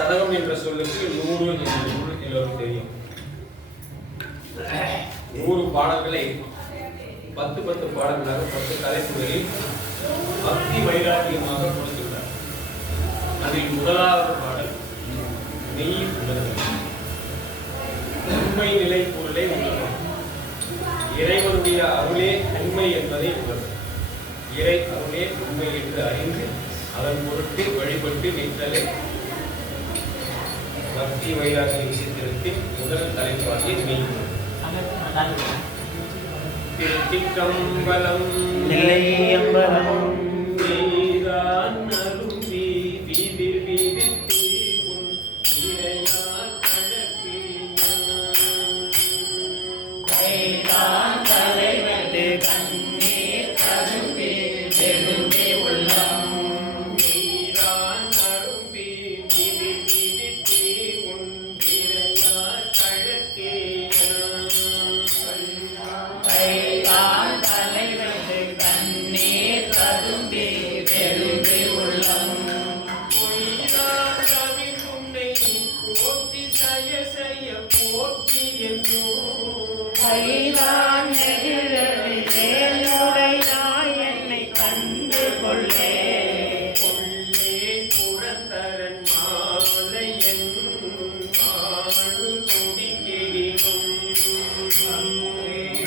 சதகம் என்ற சொல்லுக்கு நூறு என்ற நூல் எல்லோரும் தெரியும். நூறு பாடல்களை பத்து பத்து பாடல்களாக பத்து தலைப்புகளில் பக்தி வைராக்கியமாக கொடுத்துள்ளார். அதில் முதலாவது பாடல் நெய் உண்மை நிலை பொருளை உணரும் இறைவனுடைய அருளே உண்மை என்பதை உணரும் இறை அருளே உண்மை என்று அறிந்து அதன் பொருட்டு வழிபட்டு நின்றலை பக்தி வைராகிய விஷயத்திற்கு முதல் தலைப்பாகி நீங்கும் திருச்சிற்றம்பலம் நிலையம்பலம் Hallelujah.